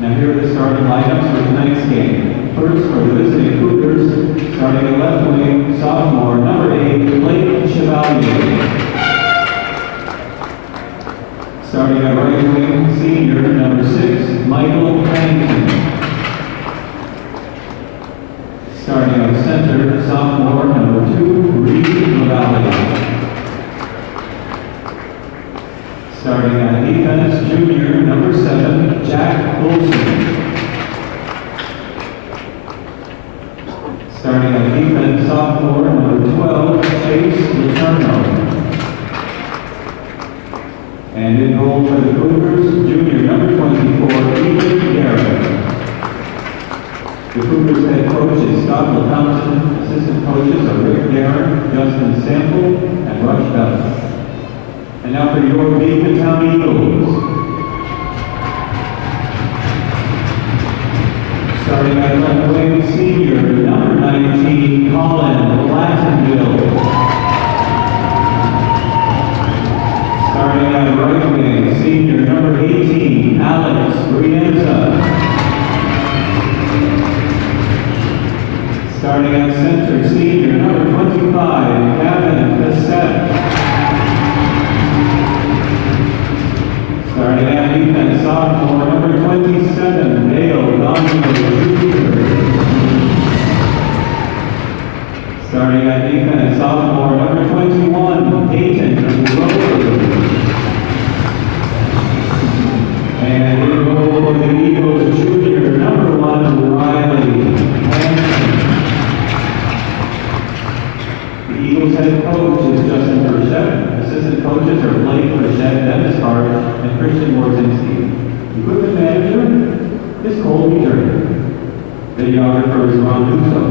Now here are the starting lineups for tonight's game. First, for the visiting Cougars, starting at left wing, sophomore, number 8, Blake Chevalier. Starting at right wing, senior, number 6, Michael Pennington. Starting at center, sophomore, number 2, Reed LaValle. Starting at defense, junior, number 7, Jack Olson. Starting at defense, sophomore, number 12, Chase Letourneau. And in goal for the Cougars, junior, number 24, Ethan Garrett. The Cougars head coach is Scott LaFountain. Assistant coaches are Rick Guerin, Justin Sample, and Rush Bell. And now for your Beekmantown Eagles. Starting at left wing, senior, number 19, Colin Lattenville. Starting at right wing, senior, number 18, Alex Brienza. Starting at center, senior, number 25, Gavin Cassette. Starting at defense, sophomore, number 27, Dale Donovan Jr. Starting at defense, sophomore, number 21, Peyton Rose. And in goal for the Eagles, junior, number 1, Riley Hanson. The Eagles head coach is Justin Burchett. Assistant coaches are Blake Burchett, Dennis Hart, and Christian Warzinski. Equipment manager is Cole Peter. Videographer is Ron Lusso.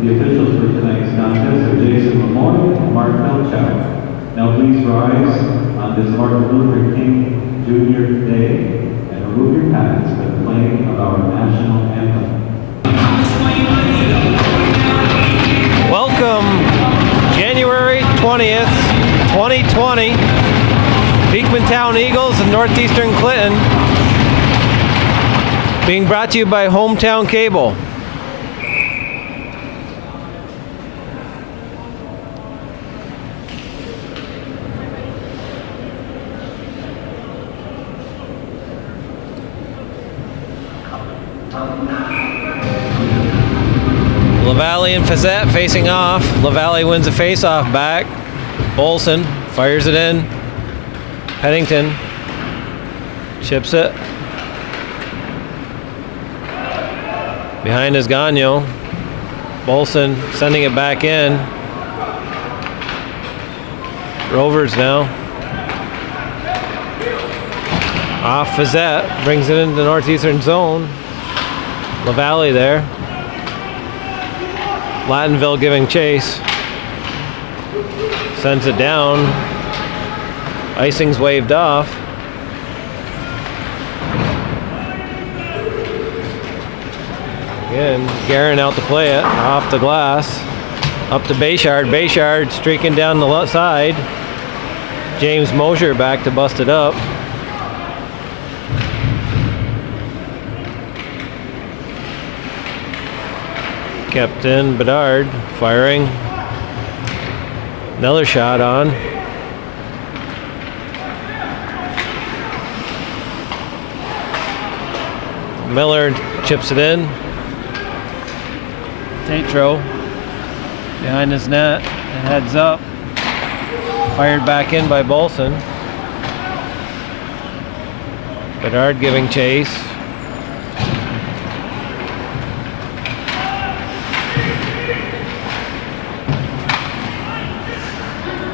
The officials for tonight's contest are Jason Lemoyne and Mark Melchow. Now please rise on this Martin Luther King Jr. Day and remove your hats for the playing of our national anthem. Welcome, January 20th, 2020, Beekmantown Eagles and Northeastern Clinton, being brought to you by Hometown Cable. LaValle and Fazette facing off. LaValle wins the face-off back. Olson fires it in. Pennington chips it. Behind is Gagnon. Bolson sending it back in. Rovers now. Off Fazette. Brings it into the northeastern zone. LaValle there. Lattenville giving chase. Sends it down. Icing's waved off. Again, Guerin out to play it. Off the glass. Up to Bayshard. Bayshard streaking down the left side. James Mosher back to bust it up. Kept in, Bedard firing. Another shot on. Miller chips it in. Tatro behind his net and heads up. Fired back in by Bolson. Bedard giving chase.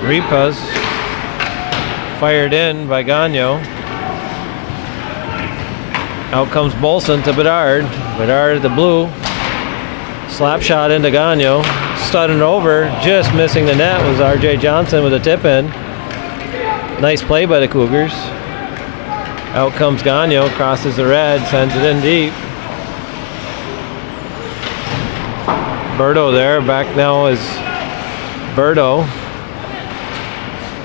Repas fired in by Gagnon. Out comes Bolson to Bedard. Bedard at the blue. Slap shot into Gagnon. Studding over, just missing the net was RJ Johnson with a tip in. Nice play by the Cougars. Out comes Gagnon, crosses the red, sends it in deep. Berto there, back now is Berto.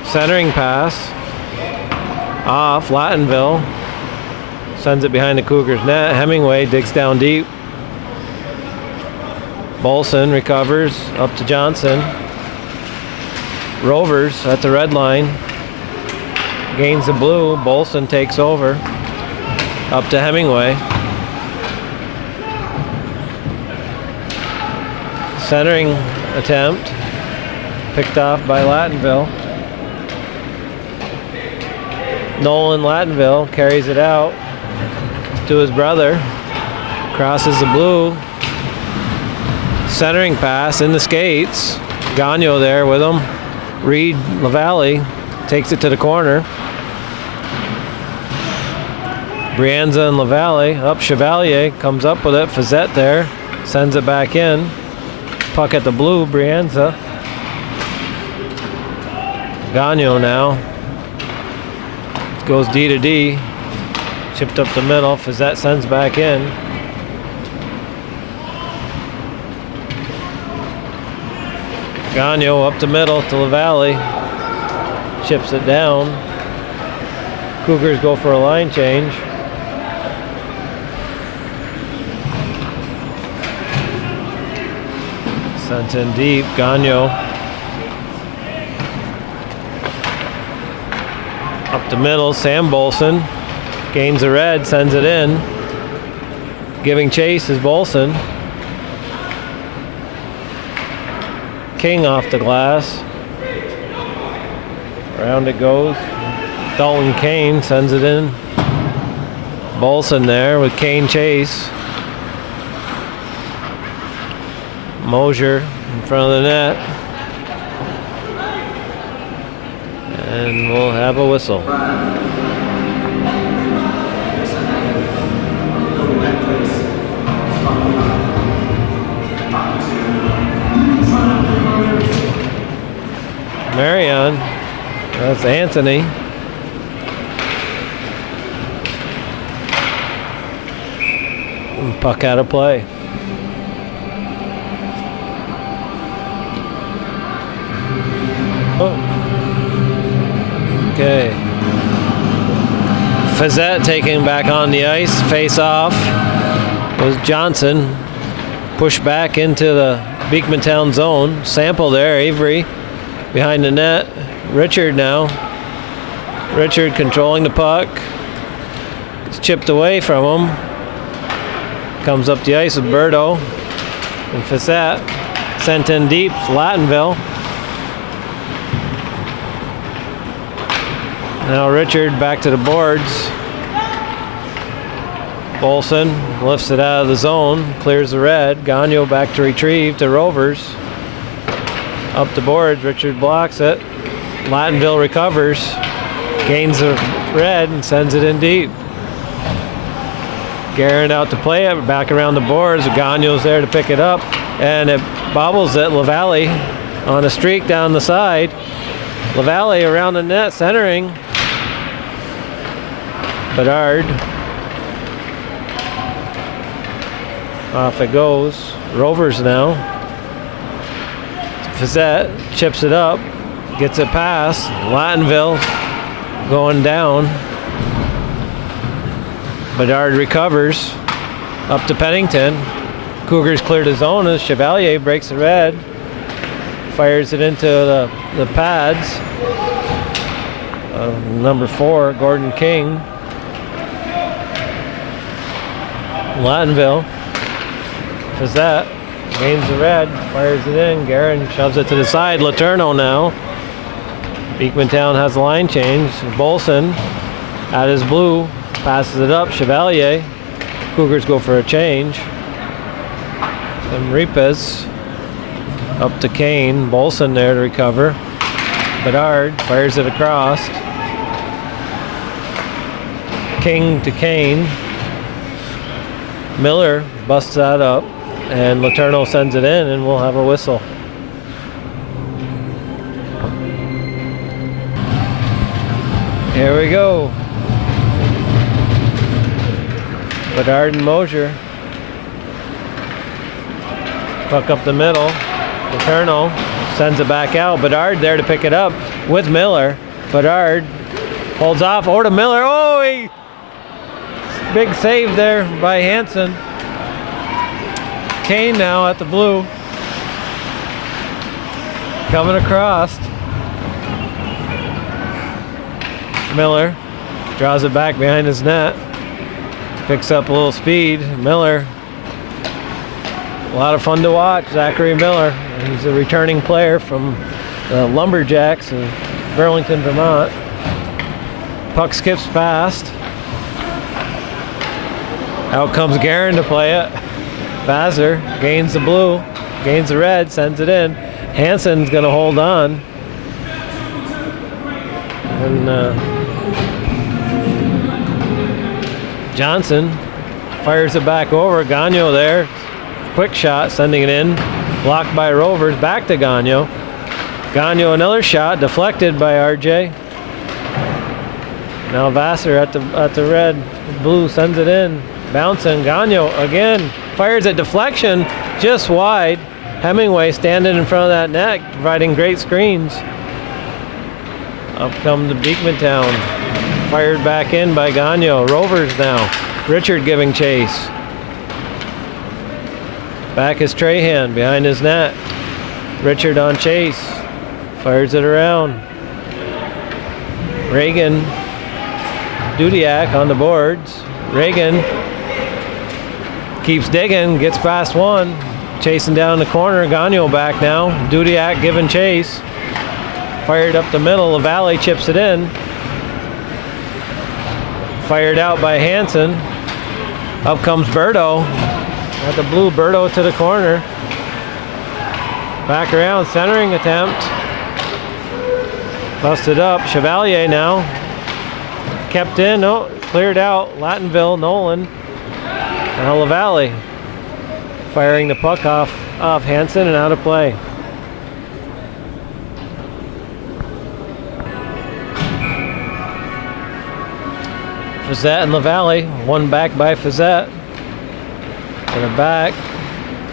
Centering pass. Off, Lattenville. sends it behind the Cougars net. Hemingway digs down deep. Bolson recovers up to Johnson. Rovers at the red line. Gains the blue. Bolson takes over. Up to Hemingway. Centering attempt. Picked off by Lattonville. Nolan Lattonville carries it out to his brother. Crosses the blue. Centering pass in the skates. Gagno there with him. Reed LaValle takes it to the corner. Brianza and LaValle up. Chevalier comes up with it. Fazette there. Sends it back in. Puck at the blue. Brianza. Gagno now. Goes D to D. Chipped up the middle. Fazette sends back in. Gagno up the middle to LaValle. Chips it down. Cougars go for a line change. Sent in deep. Gagno. Up the middle. Sam Bolson. Gains the red. Sends it in. Giving chase is Bolson. King off the glass. Around it goes. Dalton Kane sends it in. Bolson there with Kane chase. Mosier in front of the net. And we'll have a whistle. Marion, that's Anthony. Puck out of play. Oh. Okay. Fazette taking back on the ice. Face off was Johnson. Pushed back into the Beekmantown zone. Sample there, Avery. Behind the net, Richard now. Richard controlling the puck. It's chipped away from him. Comes up the ice with Berto. And Fazette sent in deep. Lattonville. Now Richard back to the boards. Bolson lifts it out of the zone. Clears the red. Gagno back to retrieve to Rovers. Up the boards, Richard blocks it. Lattonville recovers, gains the red and sends it in deep. Guerin out to play it, back around the boards. Gagno's there to pick it up, and it bobbles it. LaValle on a streak down the side. LaValle around the net, centering. Bedard. Off it goes. Rovers now. Fazette chips it up, gets it past. Lattonville going down. Bedard recovers up to Pennington. Cougars cleared his zone as Chevalier breaks the red. Fires it into the pads. Number 4, Gordon King. Lattonville. Fazette. Gains the red, fires it in. Guerin shoves it to the side. Letourneau now. Beekmantown has a line change. Bolson at his blue. Passes it up. Chevalier. Cougars go for a change. And Ripes up to Kane. Bolson there to recover. Bedard fires it across. King to Kane. Miller busts that up. And Letourneau sends it in, and we'll have a whistle. Here we go. Bedard and Mosier. Puck up the middle. Letourneau sends it back out. Bedard there to pick it up with Miller. Bedard holds off over to Miller. Oh, he Big save there by Hansen. Kane now at the blue. Coming across. Miller draws it back behind his net. Picks up a little speed. Miller. A lot of fun to watch. Zachary Miller. He's a returning player from the Lumberjacks of Burlington, Vermont. Puck skips past. Out comes Guerin to play it. Vassar gains the blue, gains the red, sends it in. Hansen's going to hold on. And Johnson fires it back over. Gagnon there. Quick shot, sending it in. Blocked by Rovers. Back to Gagnon. Gagnon another shot, deflected by RJ. Now Vassar at the red. Blue sends it in. Bouncing. Gagnon again. Fires at deflection. Just wide. Hemingway standing in front of that net, providing great screens. Up come the Beekmantown. Fired back in by Gagnon. Rovers now. Richard giving chase. Back is Trahan behind his net. Richard on chase. Fires it around. Reagan. Dudiak on the boards. Reagan keeps digging, gets past one. Chasing down the corner. Gagnon back now. Dudiak giving chase. Fired up the middle. LaValle chips it in. Fired out by Hansen. Up comes Berto. At the blue, Berto to the corner. Back around, centering attempt. Busted up. Chevalier now. Kept in. Oh, cleared out. Lattonville, Nolan. Now LaValle. Firing the puck off Hansen and out of play. Fizzette and LaValle. One back by Fizzette. In the back.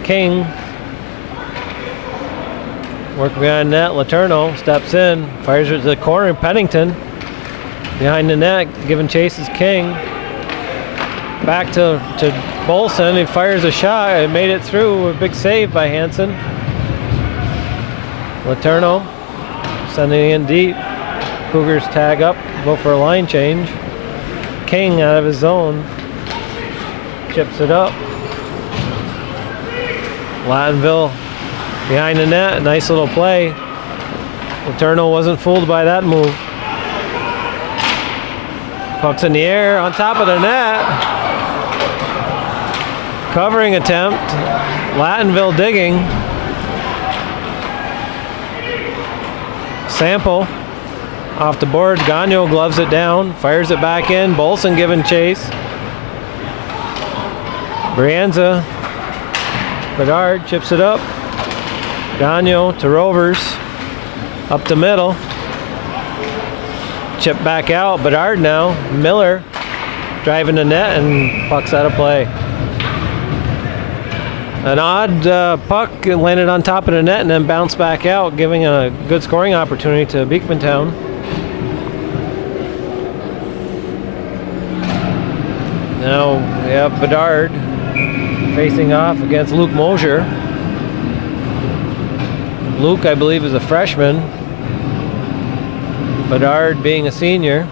King. Working behind net. Laterno steps in. Fires it to the corner. Pennington. Behind the net. Giving chase is King. Back to Bolson. He fires a shot. It made it through. A big save by Hansen. Laterno sending in deep. Cougars tag up. Go for a line change. King out of his zone. Chips it up. Lattonville behind the net. Nice little play. Laterno wasn't fooled by that move. Puck's in the air on top of the net. Covering attempt. Lattonville digging. Sample off the board. Gagnon gloves it down. Fires it back in. Bolson giving chase. Brianza. Bedard chips it up. Gagnon to Rovers. Up the middle. Chip back out. Bedard now. Miller driving the net and puck's out of play. An odd puck landed on top of the net and then bounced back out, giving a good scoring opportunity to Beekmantown. Now we have Bedard facing off against Luke Mosier. Luke, I believe, is a freshman. Bedard being a senior.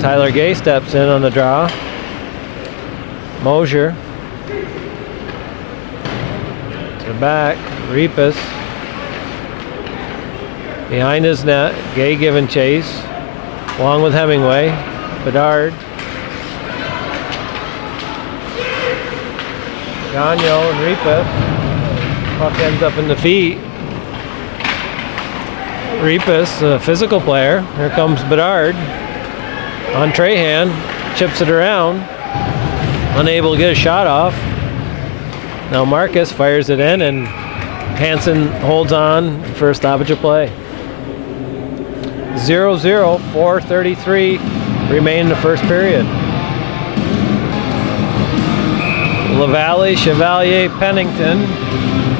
Tyler Gay steps in on the draw. Mosier to the back. Repas behind his net. Gay giving chase along with Hemingway. Bedard. Gagnon and Repas. Puck ends up in the feet. Repas, a physical player. Here comes Bedard on Trahan. Chips it around. Unable to get a shot off. Now Marcus fires it in and Hansen holds on for a stoppage of play. 0-0, 4:33 remain in the first period. LaValle, Chevalier, Pennington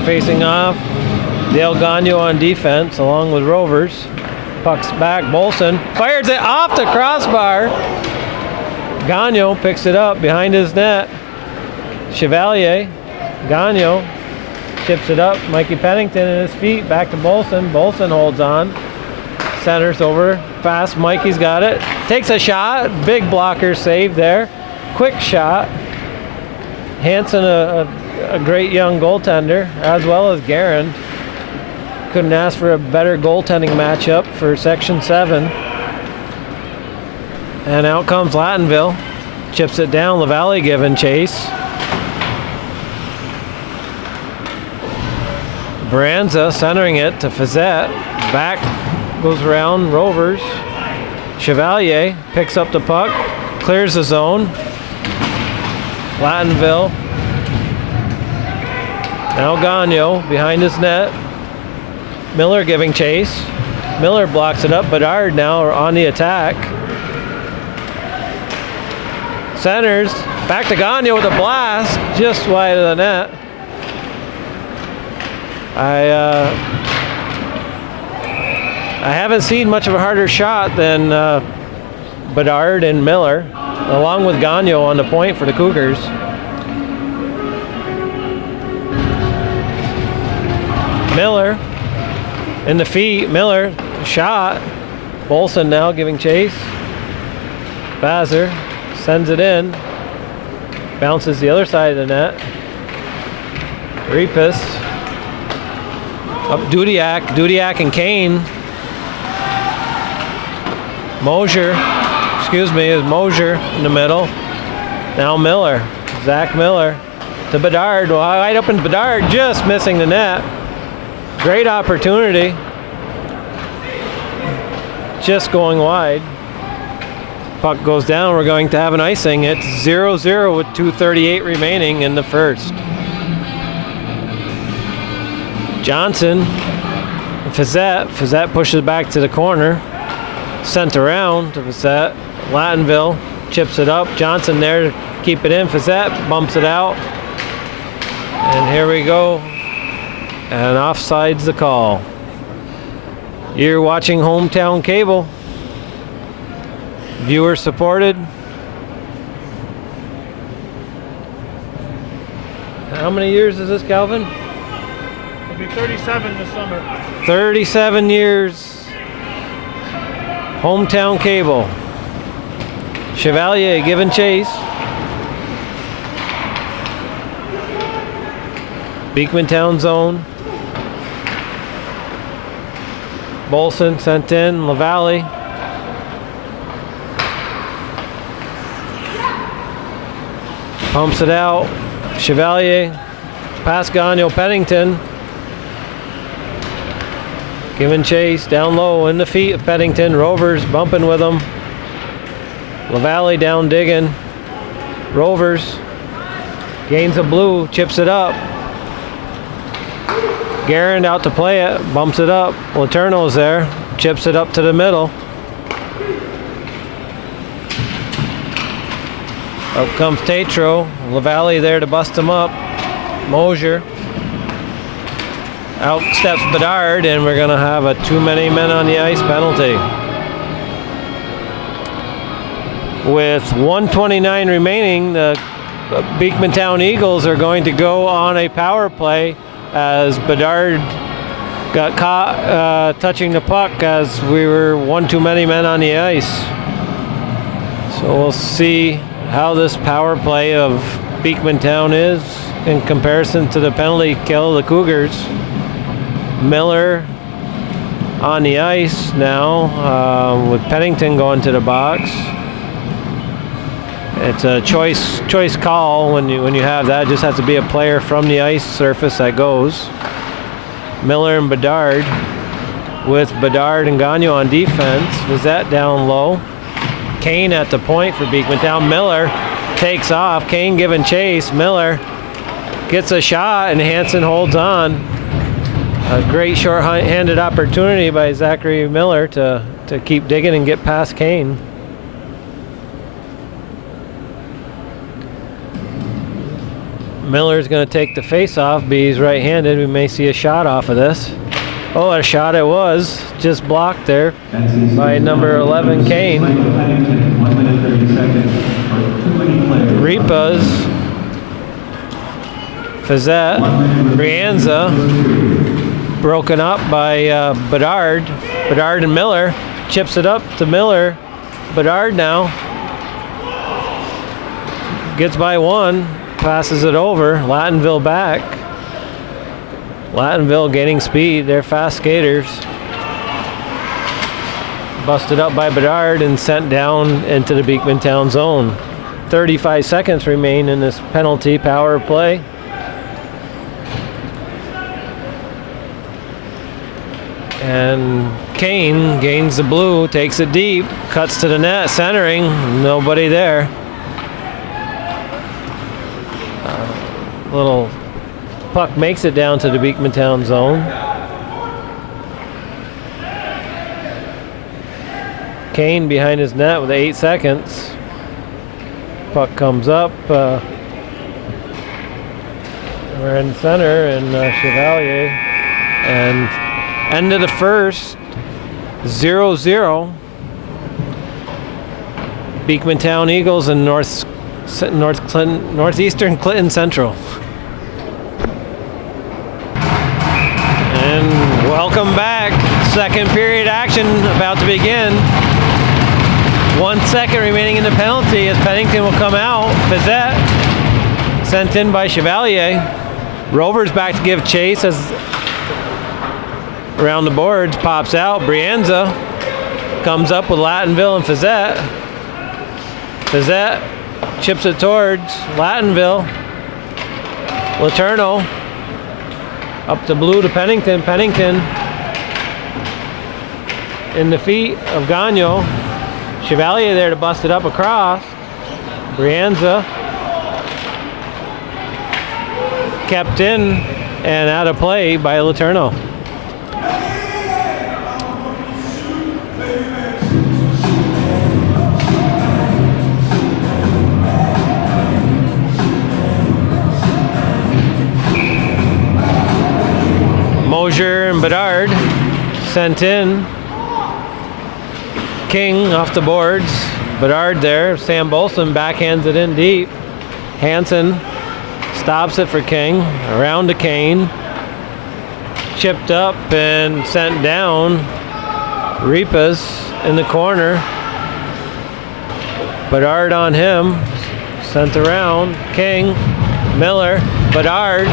facing off. Dale Gagnon on defense along with Rovers. Puck's back. Bolson fires it off the crossbar. Gagnon picks it up behind his net. Chevalier. Gagnon chips it up. Mikey Pennington in his feet. Back to Bolson. Bolson holds on. Centers over. Fast. Mikey's got it. Takes a shot. Big blocker save there. Quick shot. Hansen, a great young goaltender, as well as Guerin. Couldn't ask for a better goaltending matchup for Section 7. And out comes Lattonville. Chips it down. LaValle giving chase. Baranza centering it to Fazette. Back goes around Rovers. Chevalier picks up the puck. Clears the zone. Lattonville. Now Gagnon behind his net. Miller giving chase. Miller blocks it up. Bedard now on the attack. Centers. Back to Gagnon with a blast. Just wide of the net. I haven't seen much of a harder shot than Bedard and Miller, along with Gagnon on the point for the Cougars. Miller in the feet. Miller shot. Bolson now giving chase. Vazer sends it in. Bounces the other side of the net. Repus. Up Dudiak. Dudiak and Kane. Mosier. Excuse me, is Mosier in the middle. Now Miller. Zach Miller to Bedard. Wide open Bedard, just missing the net. Great opportunity. Just going wide. Puck goes down. We're going to have an icing. It's 0-0 with 2:38 remaining in the first. Johnson. Fazette. Fazette pushes back to the corner. Sent around to Fazette. Lattonville chips it up. Johnson there to keep it in. Fazette bumps it out. And here we go. And offside's the call. You're watching Hometown Cable. Viewer supported. How many years is this, Calvin? It'll be 37 this summer. 37 years. Hometown Cable. Chevalier giving chase. Beekmantown zone. Bolson sent in. LaValle. Pumps it out. Chevalier. Past Gagnon. Pennington. Giving chase. Down low in the feet of Pennington. Rovers bumping with him. LaValle down digging. Rovers. Gains a blue. Chips it up. Guerin out to play it, bumps it up. Laterno's there, chips it up to the middle. Up comes Tatro. LaValle there to bust him up. Mosier. Out steps Bedard, and we're going to have a too many men on the ice penalty. With 1:29 remaining, the Beekmantown Eagles are going to go on a power play as Bedard got caught touching the puck as we were one too many men on the ice. So we'll see how this power play of Beekmantown is in comparison to the penalty kill of the Cougars. Miller on the ice now with Pennington going to the box. It's a choice call when you have that. It just has to be a player from the ice surface that goes. Miller and Bedard, with Bedard and Gagnon on defense. Was that down low? Kane at the point for Beekmantown. Miller takes off. Kane giving chase. Miller gets a shot and Hansen holds on. A great short-handed opportunity by Zachary Miller to keep digging and get past Kane. Miller's going to take the face-off, but he's right-handed. We may see a shot off of this. Oh, a shot it was. Just blocked there NCCS by number 11, Kane. Michael Pennington, 1 minute 30 seconds. For too many players. Repas. Fazette. Brianza. Broken up by Bedard. Bedard and Miller. Chips it up to Miller. Bedard now. Gets by one. Passes it over. Lattonville back. Lattonville gaining speed. They're fast skaters. Busted up by Bedard and sent down into the Beekmantown zone. 35 seconds remain in this penalty power play. And Kane gains the blue, takes it deep, cuts to the net, centering, nobody there. Little puck makes it down to the Beekmantown zone. Kane behind his net with 8 seconds. Puck comes up. We're in center, and Chevalier. And end of the first, 0-0. Beekmantown Eagles and Northeastern Clinton Central. And welcome back. Second period action about to begin. 1 second remaining in the penalty as Pennington will come out. Fazette sent in by Chevalier. Rovers back to give chase as around the boards pops out. Brianza comes up with Lattonville and Fazette. Fazette chips it towards Lattonville. Letourneau up the blue to Pennington. Pennington in the feet of Gagnon. Chevalier there to bust it up across. Brianza kept in and out of play by Letourneau. Mosier and Bedard sent in. King off the boards. Bedard there. Sam Bolson backhands it in deep. Hansen stops it for King. Around to Kane. Chipped up and sent down. Repas in the corner. Bedard on him. Sent around. King. Miller. Bedard.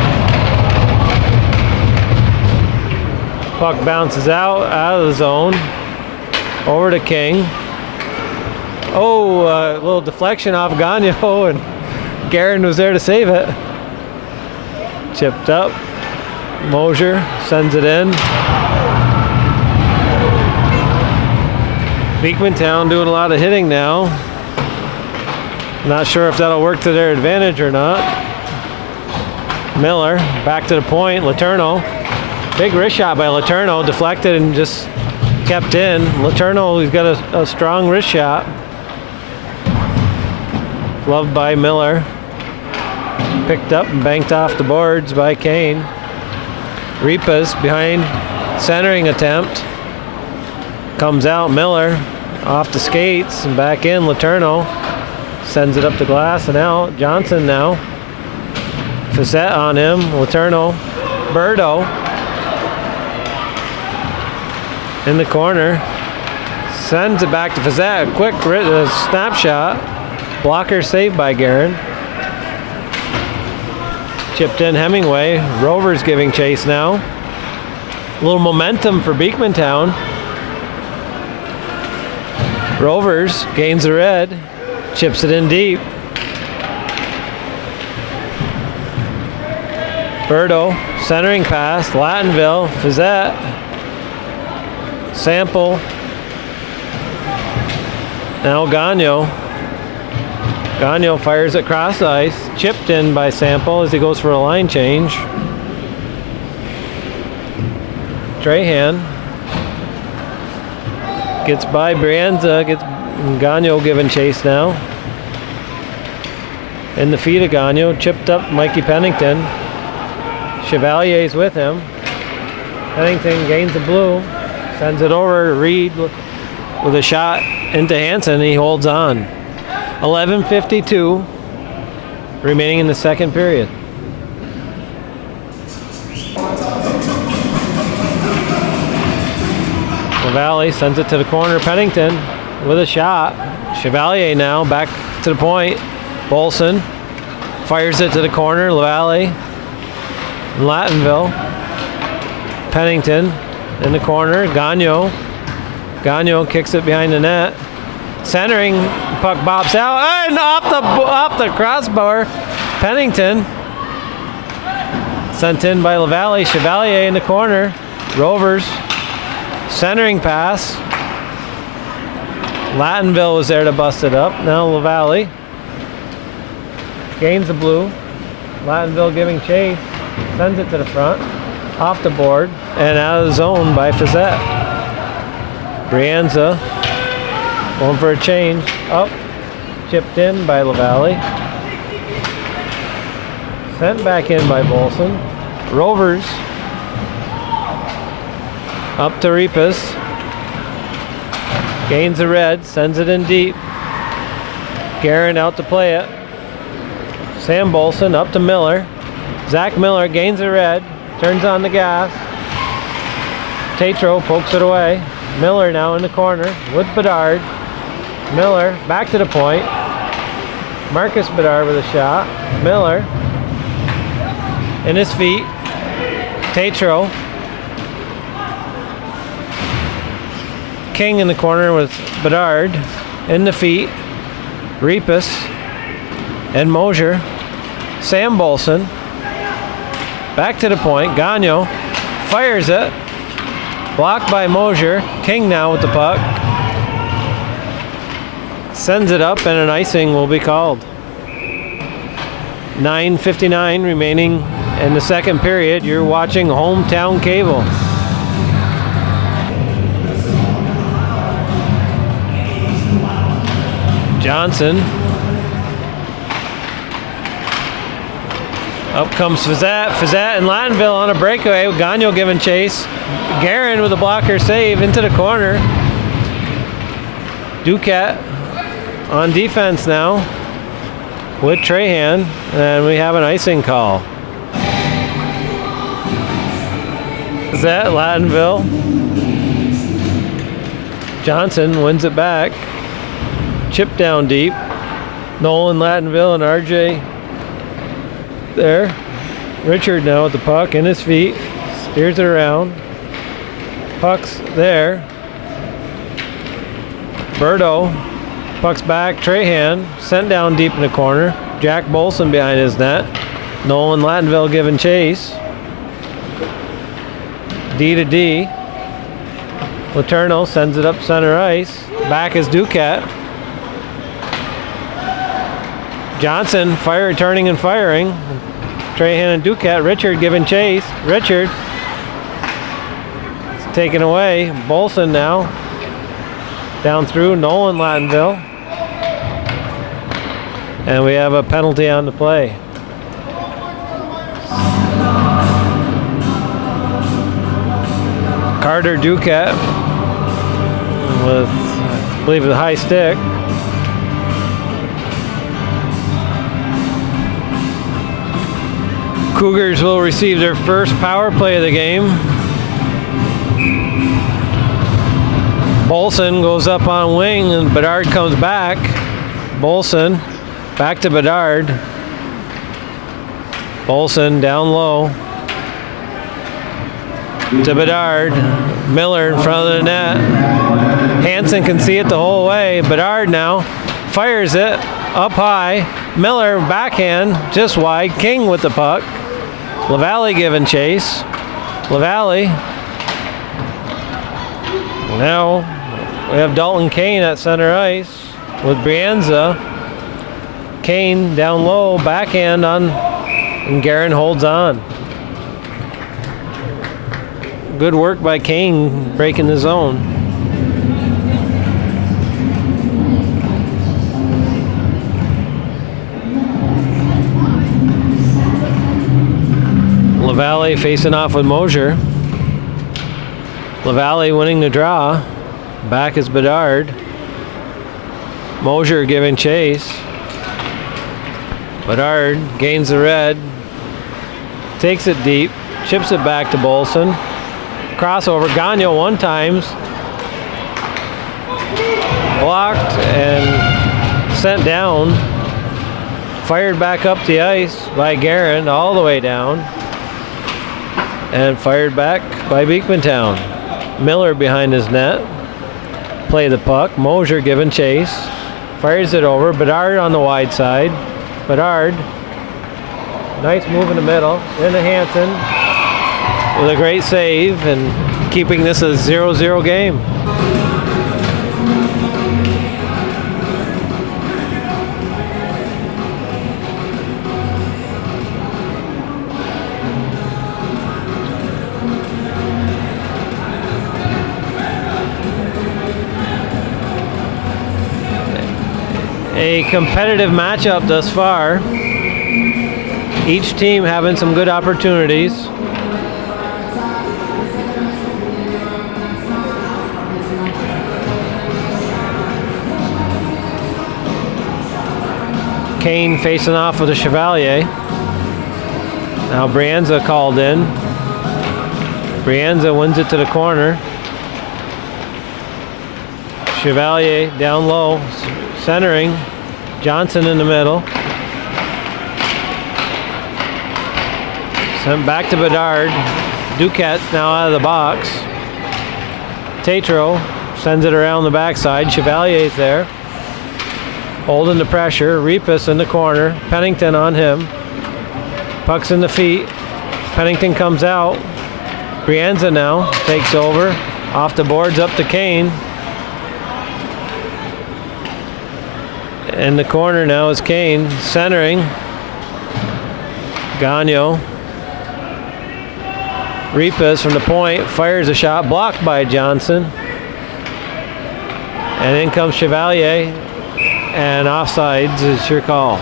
Puck bounces out of the zone. Over to King. Oh, a little deflection off Gagnon, and Guerin was there to save it. Chipped up. Mosier sends it in. Beekmantown doing a lot of hitting now. Not sure if that'll work to their advantage or not. Miller back to the point. Letourneau. Big wrist shot by Letourneau. Deflected and just kept in. Letourneau, he's got a strong wrist shot. Loved by Miller. Picked up and banked off the boards by Kane. Repas behind, centering attempt. Comes out, Miller off the skates and back in. Letourneau sends it up the glass and out. Johnson now. Fazette on him. Letourneau. Berto in the corner. Sends it back to Fazette. Quick snapshot. Blocker saved by Guerin. Chipped in Hemingway. Rovers giving chase now. A little momentum for Beekmantown. Rovers gains the red. Chips it in deep. Berto, centering pass. Lattonville. Fazette. Sample. Now Gagnon. Gagnon fires it cross ice. Chipped in by Sample as he goes for a line change. Trahan gets by Brianza. Gets Gagnon giving chase now. In the feet of Gagnon. Chipped up Mikey Pennington. Chevalier's with him. Pennington gains the blue, sends it over to Reed with a shot into Hansen. He holds on. 11:52 remaining in the second period. LaValle sends it to the corner. Pennington with a shot. Chevalier now back to the point. Bolson fires it to the corner. LaValle, Lattonville. Pennington in the corner. Gagnon kicks it behind the net. Centering, puck bops out and off the crossbar. Pennington sent in by LaValle. Chevalier in the corner. Rovers centering pass. Lattonville was there to bust it up. Now LaValle gains the blue. Lattonville giving chase, sends it to the front, off the board, and out of the zone by Fizzette. Brianza going for a change. Up, chipped in by LaValle. Sent back in by Bolson. Rovers up to Repas. Gains the red, sends it in deep. Guerin out to play it. Sam Bolson up to Miller. Zach Miller gains the red, turns on the gas. Tatro pokes it away. Miller now in the corner with Bedard. Miller back to the point. Marcus Bedard with a shot. Miller in his feet. Tatro. King in the corner with Bedard in the feet. Repas and Mosier. Sam Bolson back to the point. Gagnon fires it. Blocked by Mosier. King now with the puck. Sends it up and an icing will be called. 9:59 remaining in the second period. You're watching Hometown Cable. Johnson. Up comes Fizzette. Fizzette and Lattonville on a breakaway. Gagnon giving chase. Guerin with a blocker save into the corner. Duquette on defense now with Trahan, and we have an icing call. Fizzette, Lattonville. Johnson wins it back. Chip down deep. Nolan, Lattonville, and RJ there. Richard now with the puck in his feet. Steers it around. Puck's there. Berto. Puck's back. Trahan sent down deep in the corner. Jack Bolson behind his net. Nolan, Lattonville giving chase. D to D. Letourneau sends it up center ice. Back is Duquette. Johnson turning and firing. Trahan and Duquette. Richard giving chase. Richard is taken away. Bolson now down through. Nolan, Lattonville. And we have a penalty on the play. Carter Duquette with, I believe, a high stick. Cougars will receive their first power play of the game. Bolson goes up on wing and Bedard comes back. Bolson back to Bedard. Bolson down low to Bedard. Miller in front of the net. Hansen can see it the whole way. Bedard now fires it up high. Miller backhand just wide. King with the puck. LaValle giving chase. LaValle. Now we have Dalton Kane at center ice with Brianza. Kane down low, backhand on, and Guerin holds on. Good work by Kane breaking the zone. LaValle facing off with Mosier. LaValle winning the draw. Back is Bedard. Mosier giving chase. Bedard gains the red. Takes it deep. Chips it back to Bolson. Crossover. Gagno one times. Blocked and sent down. Fired back up the ice by Guerin all the way down. And fired back by Beekmantown. Miller behind his net. Play the puck. Mosier giving chase. Fires it over. Bedard on the wide side. Bedard. Nice move in the middle. Into Hansen. With a great save and keeping this a 0-0 game. A competitive matchup thus far. Each team having some good opportunities. Kane facing off with a Chevalier. Now Brianza called in. Brianza wins it to the corner. Chevalier down low, centering. Johnson in the middle. Sent back to Bedard. Duquette's now out of the box. Tatro sends it around the backside. Chevalier's there. Holding the pressure. Repas in the corner. Pennington on him. Puck's in the feet. Pennington comes out. Brianza now takes over. Off the boards up to Kane. In the corner now is Kane, centering. Gagno. Repas from the point, fires a shot, blocked by Johnson. And in comes Chevalier, and offsides is your call.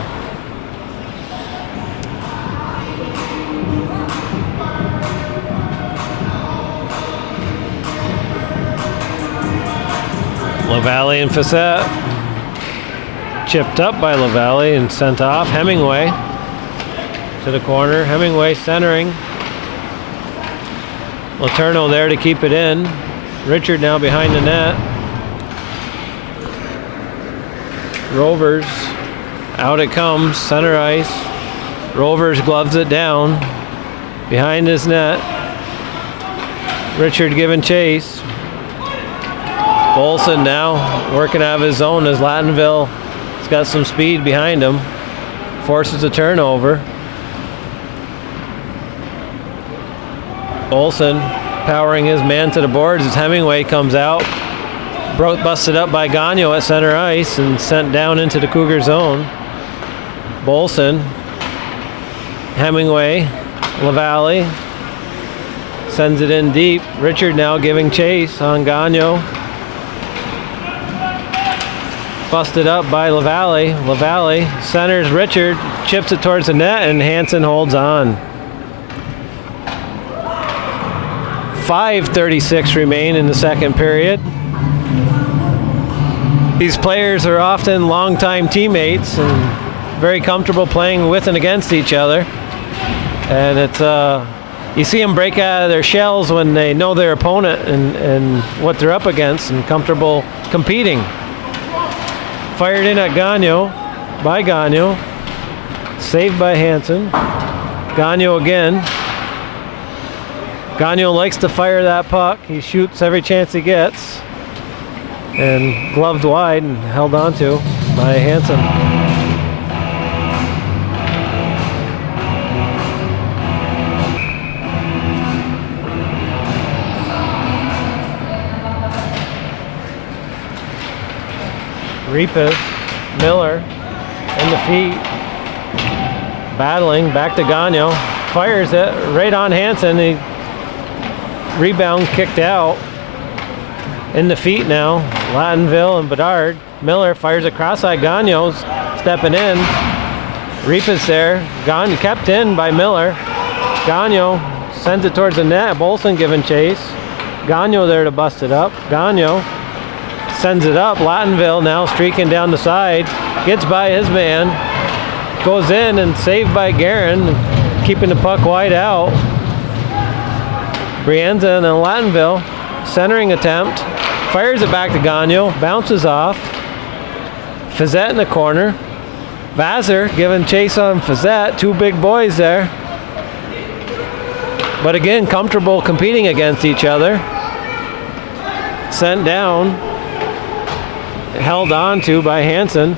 LaValle and Facette. Chipped up by LaValle and sent off. Hemingway to the corner. Hemingway centering. Letourneau there to keep it in. Richard now behind the net. Rovers. Out it comes. Center ice. Rovers gloves it down. Behind his net. Richard giving chase. Bolson now working out of his zone as Lattonville has got some speed behind him. Forces a turnover. Bolson powering his man to the boards as Hemingway comes out. Busted up by Gagno at center ice and sent down into the Cougar zone. Bolson. Hemingway. LaValle. Sends it in deep. Richard now giving chase on Gagno. Busted up by LaValle. LaValle centers Richard, chips it towards the net, and Hansen holds on. 5:36 remain in the second period. These players are often longtime teammates and very comfortable playing with and against each other. And it's you see them break out of their shells when they know their opponent and what they're up against and comfortable competing. Fired in at Gagno, by Gagno. Saved by Hansen. Gagno again. Gagno likes to fire that puck. He shoots every chance he gets. And gloved wide and held on to by Hansen. Repas, Miller in the feet, battling back to Gagno, fires it right on Hansen. He rebound kicked out. In the feet now, Lattonville and Bedard. Miller fires a cross-eye. Gagno's stepping in. Repas there. Gagno kept in by Miller. Gagno sends it towards the net. Bolson giving chase. Gagno there to bust it up. Gagno sends it up. Lattenville now streaking down the side. Gets by his man. Goes in and saved by Guerin, keeping the puck wide out. Brienza and then Lattenville. Centering attempt. Fires it back to Gagno. Bounces off. Fizzette in the corner. Vassar giving chase on Fizzette. Two big boys there. But again, comfortable competing against each other. Sent down. Held on to by Hansen.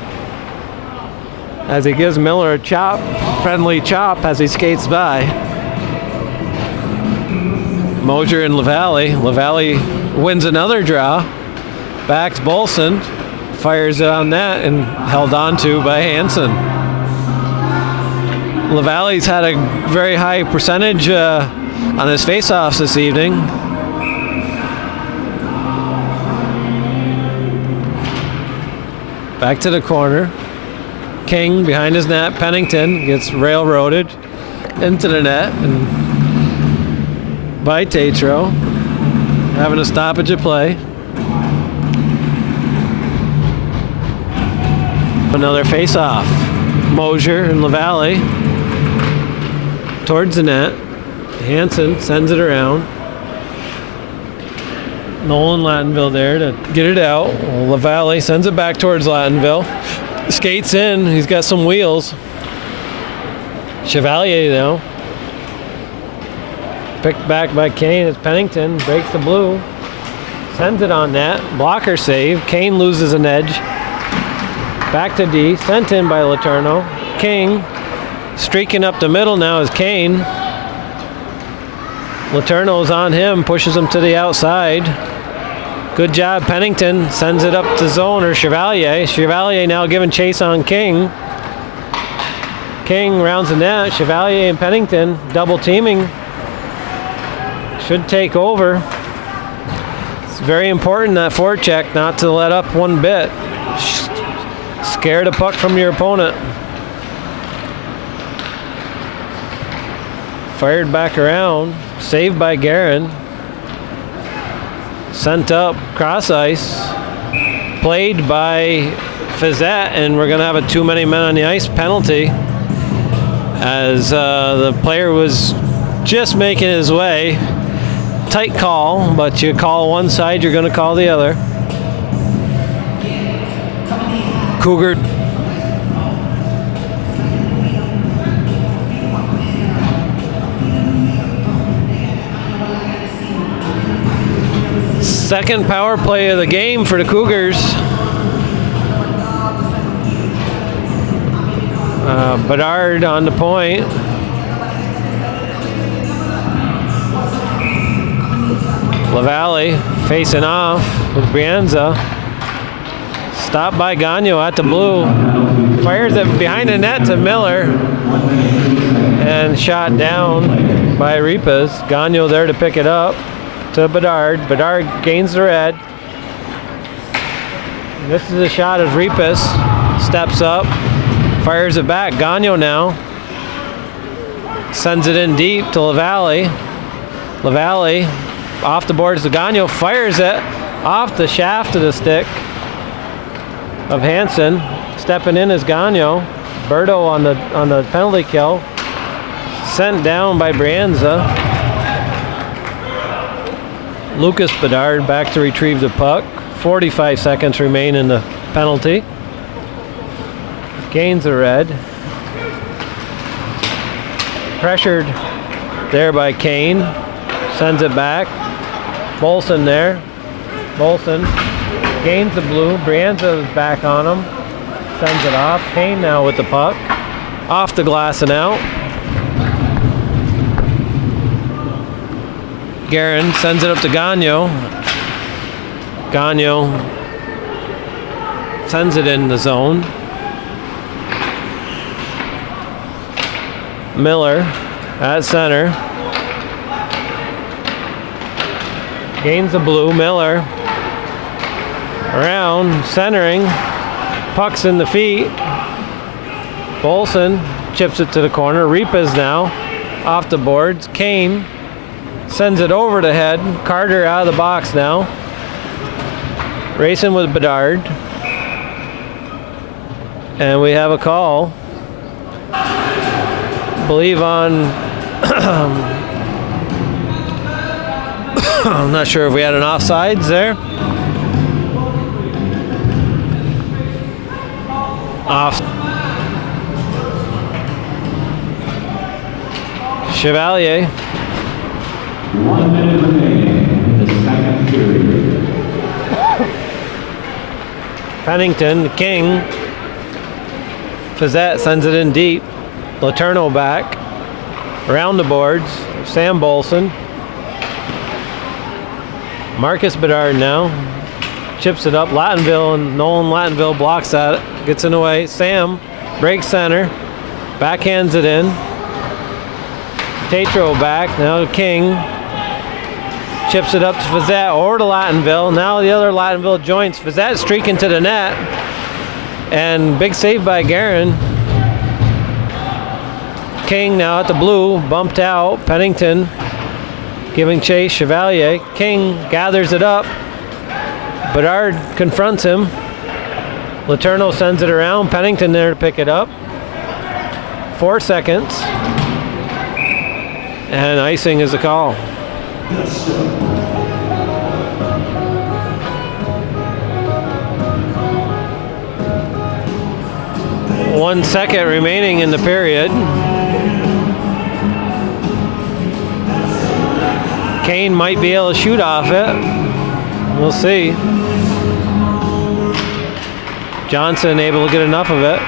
As he gives Miller a chop. Friendly chop as he skates by. Mosier and LaValle. LaValle wins another draw. Backs Bolson. Fires it on that and held on to by Hansen. LaValle's had a very high percentage on his faceoffs this evening. Back to the corner. King behind his net. Pennington gets railroaded into the net and by Tatro. Having a stoppage of play. Another face-off. Mosier and LaValle towards the net. Hansen sends it around. Nolan Lattenville there to get it out. LaValle sends it back towards Lattenville. Skates in. He's got some wheels. Chevalier now. Picked back by Kane as Pennington breaks the blue. Sends it on net. Blocker save. Kane loses an edge. Back to D. Sent in by Letourneau. King streaking up the middle now is Kane. Letourneau's on him. Pushes him to the outside. Good job. Pennington sends it up to zone or Chevalier. Chevalier now giving chase on King. King rounds the net. Chevalier and Pennington double teaming. Should take over. It's very important that forecheck not to let up one bit. Scare the puck from your opponent. Fired back around. Saved by Guerin. Sent up cross ice. Played by Fizzette, and we're going to have a too many men on the ice penalty as the player was just making his way. Tight call, but you call one side, you're going to call the other. Cougar second power play of the game for the Cougars. Bedard on the point. LaValle facing off with Brienza. Stopped by Gagno at the blue. Fires it behind the net to Miller. And shot down by Ripas. Gagno there to pick it up to Bedard. Bedard gains the red. This is a shot of Ripas. Steps up. Fires it back. Gagno now. Sends it in deep to LaValle. LaValle off the boards to Gagno. Fires it off the shaft of the stick of Hansen. Stepping in is Gagno. Berto on the penalty kill. Sent down by Brienza. Lucas Bedard back to retrieve the puck. 45 seconds remain in the penalty. Gains the red. Pressured there by Kane. Sends it back. Bolson there. Bolson gains the blue. Brienza is back on him. Sends it off. Kane now with the puck. Off the glass and out. Guerin sends it up to Gagno. Gagno sends it in the zone. Miller at center. Gains the blue. Miller around, centering. Puck's in the feet. Bolson chips it to the corner. Ripas now off the boards. Kane Sends it over the head. Carter out of the box now. Racing with Bedard. And we have a call. I believe on... I'm not sure if we had an offsides there. Off. Chevalier. 1 minute remaining in the second period. Pennington, King. Fazette sends it in deep. Laterno back. Around the boards. Sam Bolson. Marcus Bedard now. Chips it up. Lattenville, and Nolan Lattenville blocks that. Gets in the way. Sam breaks center. Backhands it in. Tatro back. Now to King. Chips it up to Fazette or to Lattenville. Now the other Lattenville joints. Fazette streaking to the net. And big save by Guerin. King now at the blue. Bumped out. Pennington giving chase. Chevalier. King gathers it up. Bedard confronts him. Laterno sends it around. Pennington there to pick it up. 4 seconds. And icing is a call. 1 second remaining in the period. Kane might be able to shoot off it. We'll see. Johnson able to get enough of it.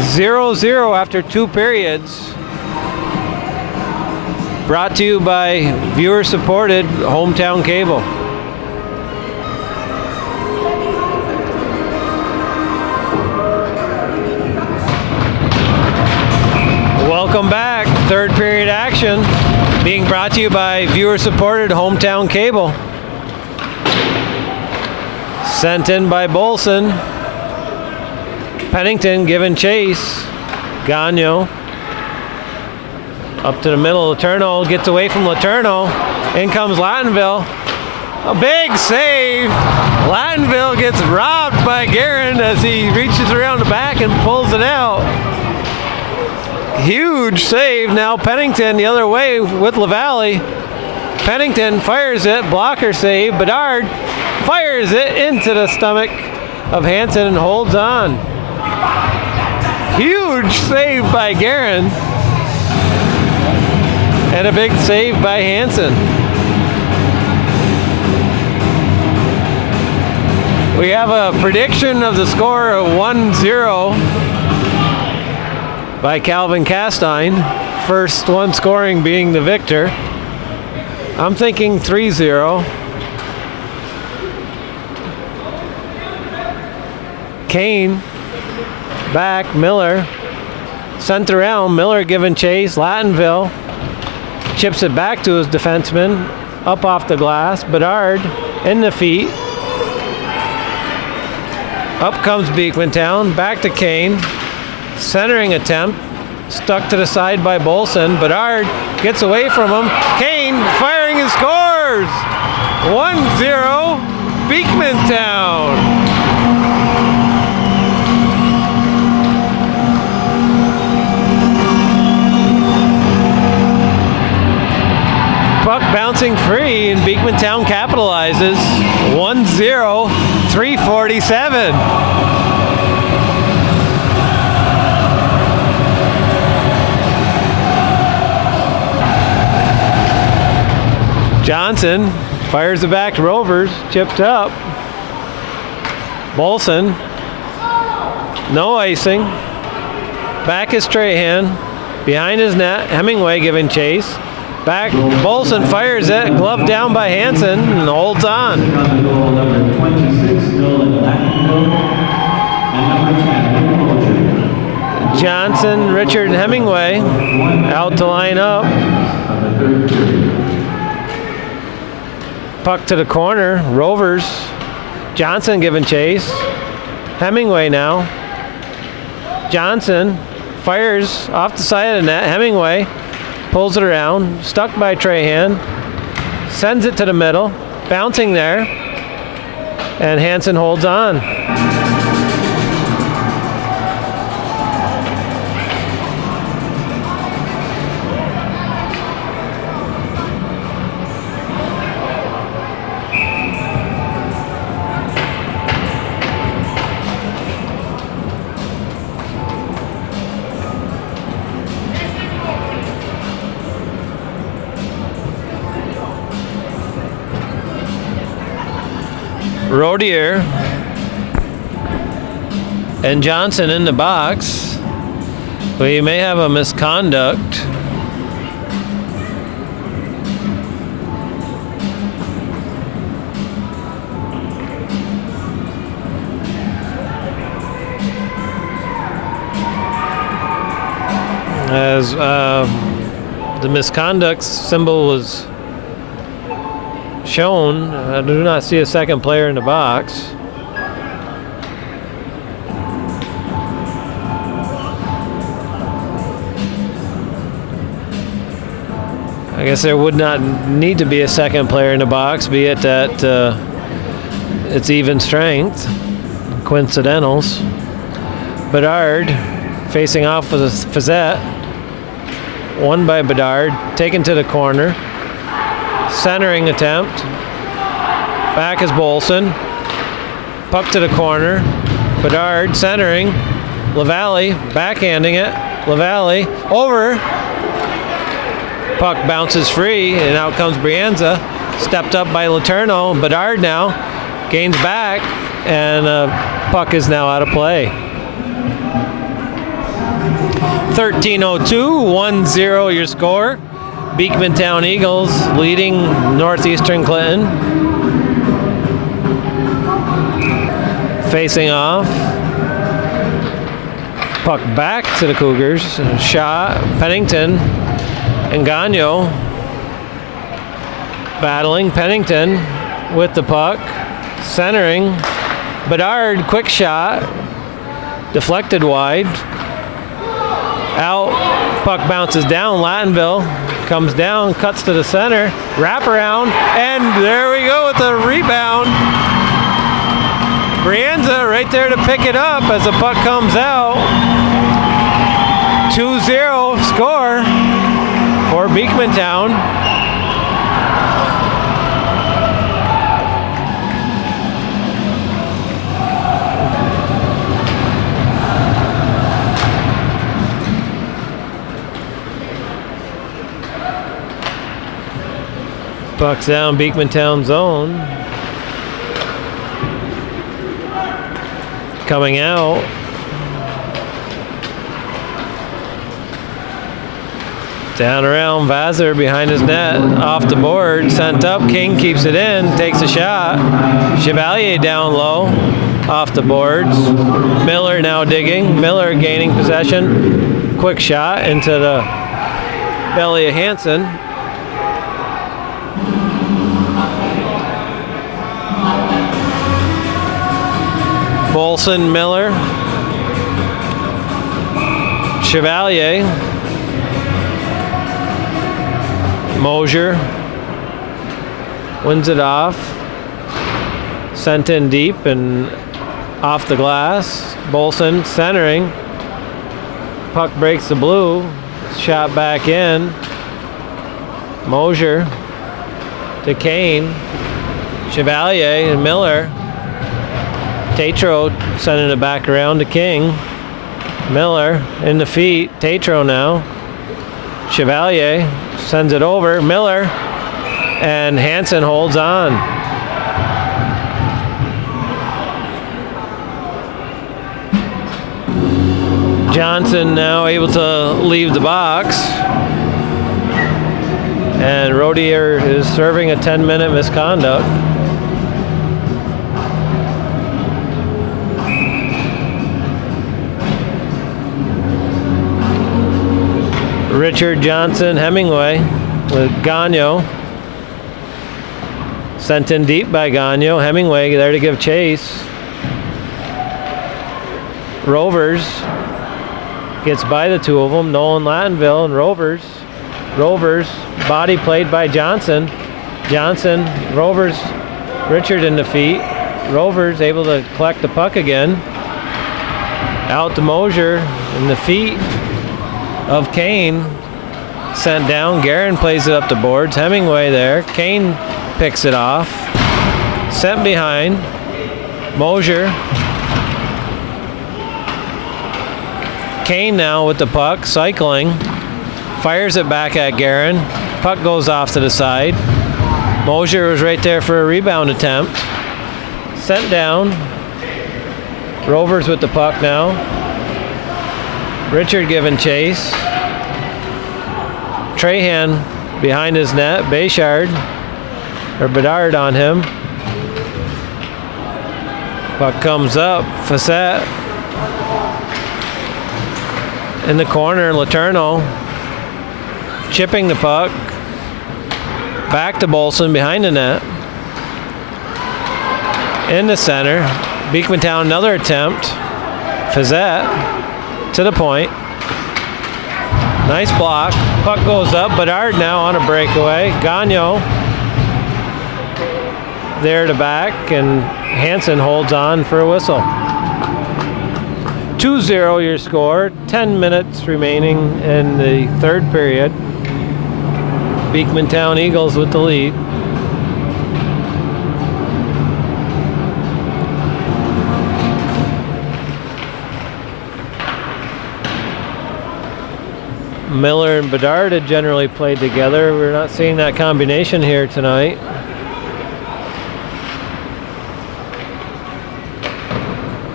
0-0 after 2 periods. Brought to you by viewer-supported Hometown Cable. Welcome back. Third period action being brought to you by viewer-supported Hometown Cable. Sent in by Bolson. Pennington giving chase. Gagnon. Up to the middle. Laterno gets away from Laterno. In comes Lattenville. A big save. Lattenville gets robbed by Guerin as he reaches around the back and pulls it out. Huge save. Now Pennington the other way with LaValle. Pennington fires it. Blocker save. Bedard fires it into the stomach of Hansen and holds on. Huge save by Guerin. And a big save by Hansen. We have a prediction of the score of 1-0 by Calvin Castine. First one scoring being the victor. I'm thinking 3-0. Kane back. Miller sent around. Miller giving chase. Lattenville chips it back to his defenseman. Up off the glass. Bedard in the feet. Up comes Beekmantown. Back to Kane. Centering attempt. Stuck to the side by Bolson. Bedard gets away from him. Kane firing and scores! 1-0 Beekmantown. Puck bouncing free and Beekmantown capitalizes. 1-0, 3:47. Johnson fires it back to Rovers, chipped up. Bolson, no icing. Back is Strahan, behind his net. Hemingway giving chase. Back, Bolson fires it, glove down by Hansen and holds on. Number 26, Nolan Lattenville, and number 10, Johnson, Richard Hemingway out to line up. Puck to the corner. Rovers. Johnson giving chase. Hemingway now. Johnson fires off the side of the net. Hemingway pulls it around, stuck by Trahan, sends it to the middle, bouncing there, and Hansen holds on. Rodier and Johnson in the box. We may have a misconduct. As the misconduct symbol was shown, I do not see a second player in the box. I guess there would not need to be a second player in the box, be it that it's even strength, coincidentals. Bedard facing off with Fazette. Won by Bedard, taken to the corner. Centering attempt. Back is Bolson. Puck to the corner. Bedard centering. LaValle backhanding it. LaValle over. Puck bounces free, and out comes Brianza. Stepped up by Letourneau. Bedard now gains back, and puck is now out of play. 13:02, 1-0 your score. Beekmantown Eagles leading Northeastern Clinton. Facing off. Puck back to the Cougars. Shot, Pennington, and Gagnon battling. Pennington with the puck. Centering. Bedard, quick shot. Deflected wide. Out. Puck bounces down. Lattenville comes down, cuts to the center, wraparound, and there we go with the rebound. Brianza right there to pick it up as the puck comes out. 2-0 score for Beekmantown. Puck's down Beekmantown zone. Coming out. Down around Vassar behind his net. Off the board. Sent up. King keeps it in. Takes a shot. Chevalier down low. Off the boards. Miller now digging. Miller gaining possession. Quick shot into the belly of Hansen. Bolson, Miller, Chevalier, Mosier wins it off, sent in deep and off the glass. Bolson centering, puck breaks the blue, shot back in. Mosier to Kane, Chevalier and Miller. Tatro sending it back around to King. Miller in the feet. Tatro now. Chevalier sends it over. Miller. And Hansen holds on. Johnson now able to leave the box. And Rodier is serving a 10-minute misconduct. Richard, Johnson, Hemingway with Gagnon. Sent in deep by Gagnon. Hemingway there to give chase. Rovers gets by the two of them. Nolan Lattenville and Rovers Rovers, body played by Johnson. Johnson, Rovers, Richard in the feet. Rovers able to collect the puck again. Out to Mosier in the feet of Kane. Sent down. Guerin plays it up the boards. Hemingway there. Kane picks it off. Sent behind. Mosier. Kane now with the puck, cycling. Fires it back at Guerin. Puck goes off to the side. Mosier was right there for a rebound attempt. Sent down. Rovers with the puck now. Richard giving chase. Trahan behind his net. Bedard on him. Puck comes up. Facette in the corner. Letourneau chipping the puck. Back to Bolson behind the net. In the center. Beekmantown another attempt. Facette to the point. Nice block. Puck goes up. Bedard now on a breakaway. Gagnon there to back, and Hansen holds on for a whistle. 2-0 your score. 10 minutes remaining in the third period. Beekmantown Eagles with the lead. Miller and Bedard had generally played together. We're not seeing that combination here tonight.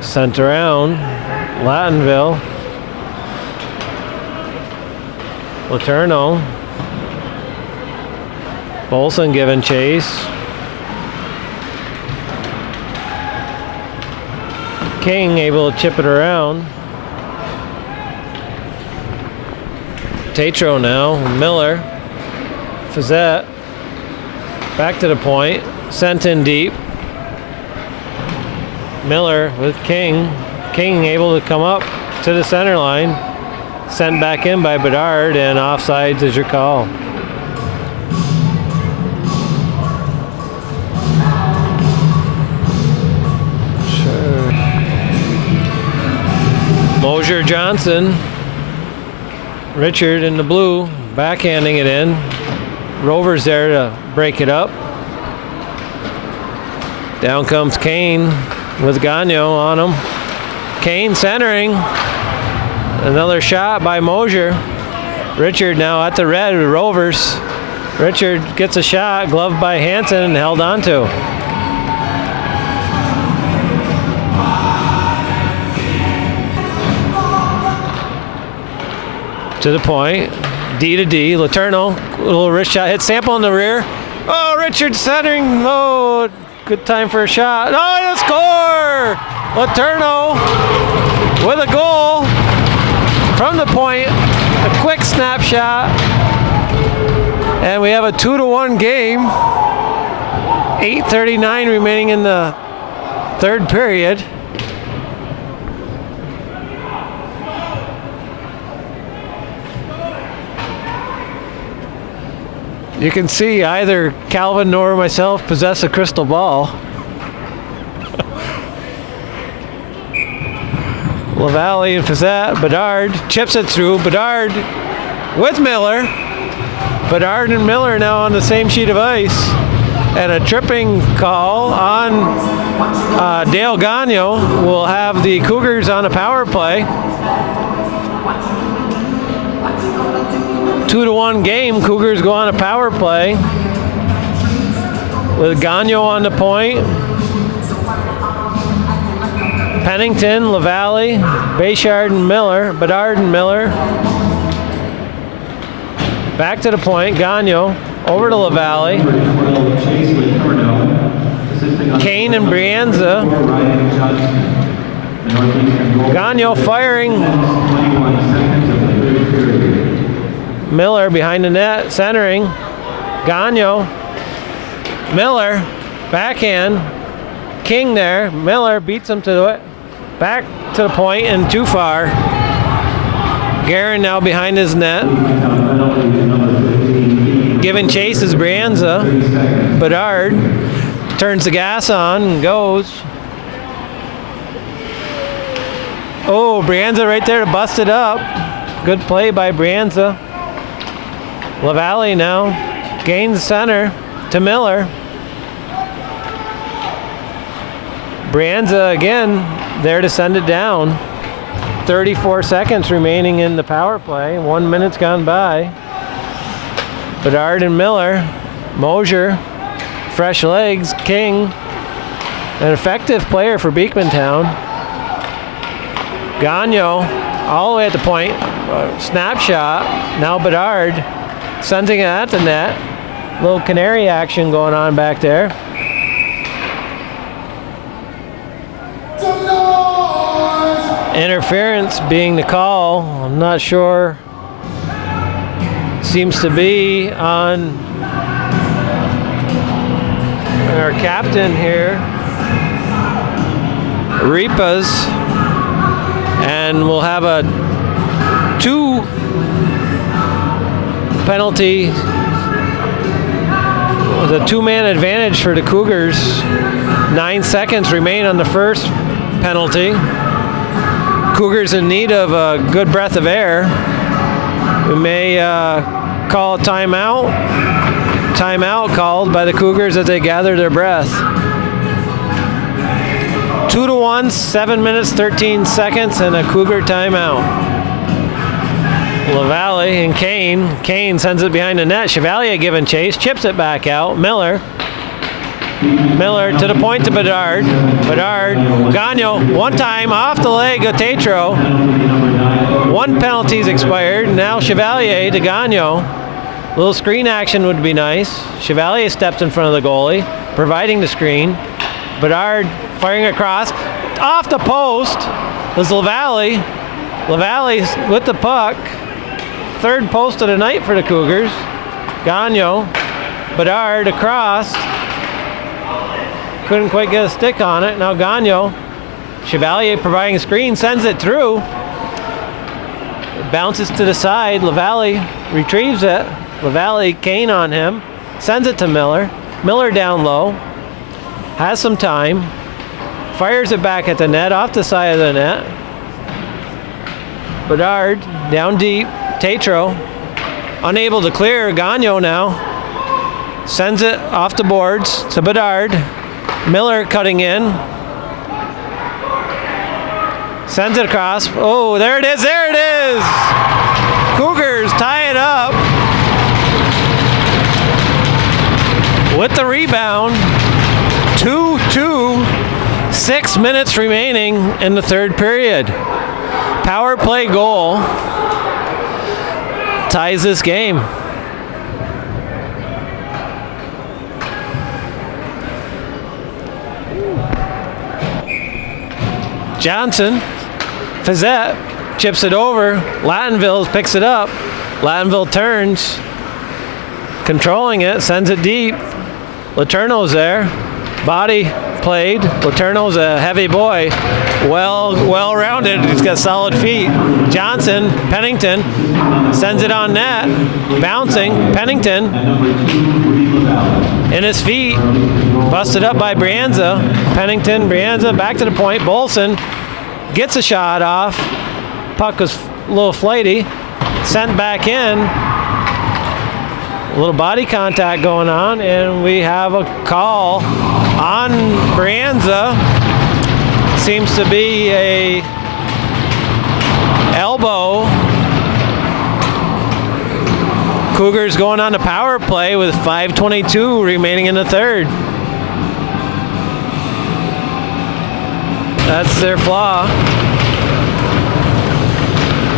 Sent around. Lattenville. Letourneau. Bolson giving chase. King able to chip it around. Tatro now. Miller. Facette. Back to the point. Sent in deep. Miller with King. King able to come up to the center line. Sent back in by Bedard, and offsides is your call. Sure. Mosier Johnson. Richard in the blue, backhanding it in. Rovers there to break it up. Down comes Kane with Gagnon on him. Kane centering. Another shot by Mosier. Richard now at the red with Rovers. Richard gets a shot, gloved by Hansen and held on to. To the point, D to D, Letourneau, little wrist shot, hit Sample in the rear. Oh, Richard centering, oh, good time for a shot. Oh, the score! Letourneau with a goal from the point, a quick snapshot, and we have a 2-1 game. 8:39 remaining in the third period. You can see either Calvin nor myself possess a crystal ball. LaValle and Facette. Bedard chips it through. Bedard with Miller. Bedard and Miller now on the same sheet of ice. And a tripping call on Dale Gagnon will have the Cougars on a power play. 2-1 game. Cougars go on a power play with Gagnon on the point. Pennington, LaValle, Bayshard and Miller, Bedard and Miller. Back to the point, Gagnon over to LaValle. Kane and Brianza. Gagnon firing. Miller behind the net, centering. Gagnon. Miller, backhand. King there. Miller beats him to it. Back to the point and too far. Guerin now behind his net. Giving chase is Brianza. 30 seconds. Bedard turns the gas on and goes. Oh, Brianza right there to bust it up. Good play by Brianza. LaValle now gains center to Miller. Brianza again there to send it down. 34 seconds remaining in the power play. 1 minute's gone by. Bedard and Miller. Mosier, fresh legs. King, an effective player for Beekmantown. Gagno all the way at the point. Snapshot. Now Bedard sending it at the net. Little canary action going on back there. Interference being the call. I'm not sure. Seems to be on our captain here, Ripas, and we'll have a 2 penalty. The 2-man advantage for the Cougars. 9 seconds remain on the first penalty. Cougars in need of a good breath of air. We may call a timeout. Timeout called by the Cougars as they gather their breath. 2-1, 7 minutes, 13 seconds, and a Cougar timeout. LaValle and Kane. Kane sends it behind the net. Chevalier giving chase, chips it back out. Miller to the point to Bedard. Bedard, Gagno, one time off the leg of Tatro. 1 penalty's expired. Now Chevalier to Gagno. Little screen action would be nice. Chevalier steps in front of the goalie, providing the screen. Bedard firing across. Off the post is LaValle. LaValle with the puck. 3rd post of the night for the Cougars. Gagno. Bedard across. Couldn't quite get a stick on it. Now Gagno. Chevalier providing a screen, sends it through. It bounces to the side. LaValle retrieves it. LaValle, Kane on him. Sends it to Miller. Miller down low. Has some time. Fires it back at the net, off the side of the net. Bedard down deep. Tatro unable to clear. Gagno now. Sends it off the boards to Bedard. Miller cutting in. Sends it across. Oh, there it is. There it is. Cougars tie it up with the rebound. 2-2. 6 minutes remaining in the 3rd period. Power play goal ties this game. Johnson, Fizette chips it over. Lattenville picks it up. Lattenville turns, controlling it, sends it deep. Letourneau's there. Body played. Letourneau's a heavy boy. Well-rounded. He's got solid feet. Johnson, Pennington, sends it on net. Bouncing. Pennington in his feet. Busted up by Brianza. Pennington, Brianza, back to the point. Bolson gets a shot off. Puck was a little flighty. Sent back in. A little body contact going on, and we have a call on Brianza. Seems to be a elbow. Cougars going on the power play with 5:22 remaining in the 3rd. That's their flaw.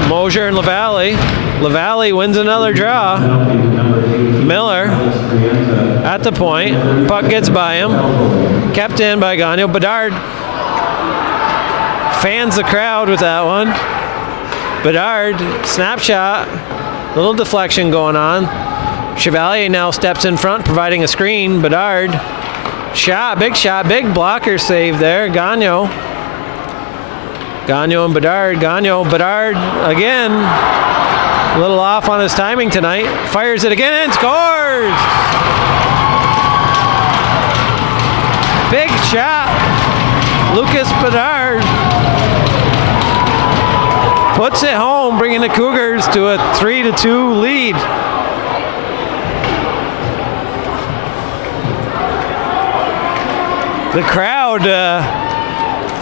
Mosier and LaValle. LaValle wins another draw. Miller at the point. Puck gets by him. Kept in by Gagno. Bedard fans the crowd with that one. Bedard, snapshot. Little deflection going on. Chevalier now steps in front, providing a screen. Bedard, shot, big blocker save there. Gagno and Bedard. Bedard again. A little off on his timing tonight. Fires it again and scores! Big shot. Lucas Bedard puts it home, bringing the Cougars to a 3-2 lead. The crowd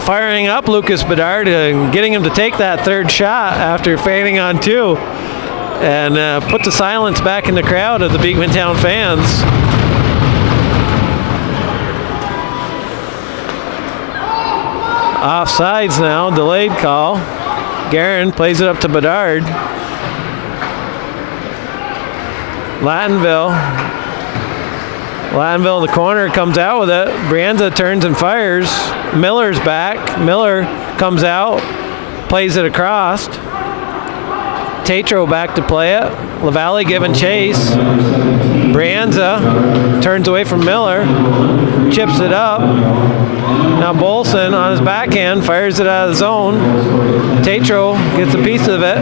firing up Lucas Bedard and getting him to take that third shot after failing on two, and put the silence back in the crowd of the Beekmantown fans. Offsides now, delayed call. Guerin plays it up to Bedard. Lattonville in the corner comes out with it. Brianza turns and fires. Miller's back. Miller comes out, plays it across. Tatro back to play it. LaValle giving chase. Brianza turns away from Miller, chips it up. Now Bolson on his backhand fires it out of the zone. Tatro gets a piece of it.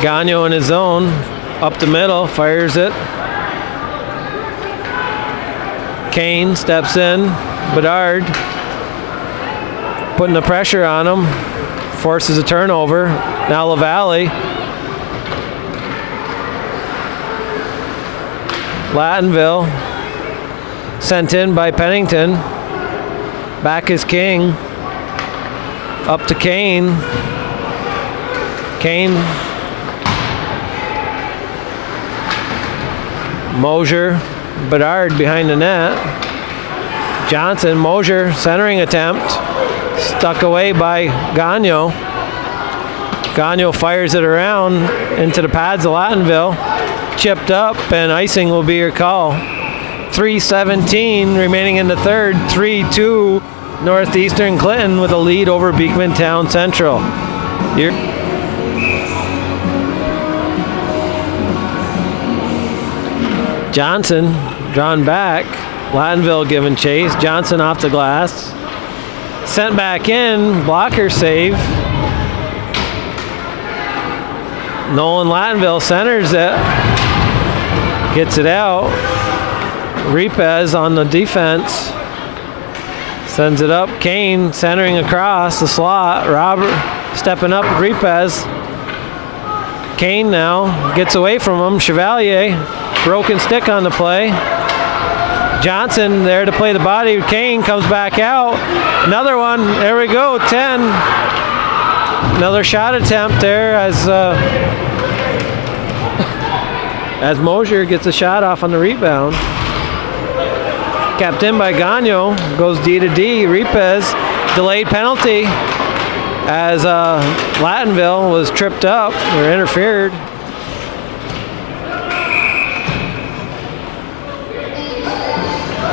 Gagno in his zone, up the middle, fires it. Kane steps in. Bedard putting the pressure on him, forces a turnover. Now LaValle. Lattonville sent in by Pennington. Back is King. Up to Kane. Kane. Mosier. Bedard behind the net. Johnson, Mosier, centering attempt. Stuck away by Gagno. Gagno fires it around into the pads of Lattonville. Chipped up, and icing will be your call. 3:17 remaining in the third. 3-2 Northeastern Clinton with a lead over Beekmantown Central. Johnson drawn back. Lattonville giving chase. Johnson off the glass. Sent back in. Blocker save. Nolan Lattonville centers it. Gets it out. Repez on the defense. Sends it up. Kane centering across the slot. Robert stepping up. Repez. Kane now gets away from him. Chevalier. Broken stick on the play. Johnson there to play the body. Kane comes back out. Another one. There we go. 10. Another shot attempt there as Mosier gets a shot off on the rebound. Kept in by Gagno. Goes D to D. Repez. Delayed penalty as Lattonville was tripped up or interfered.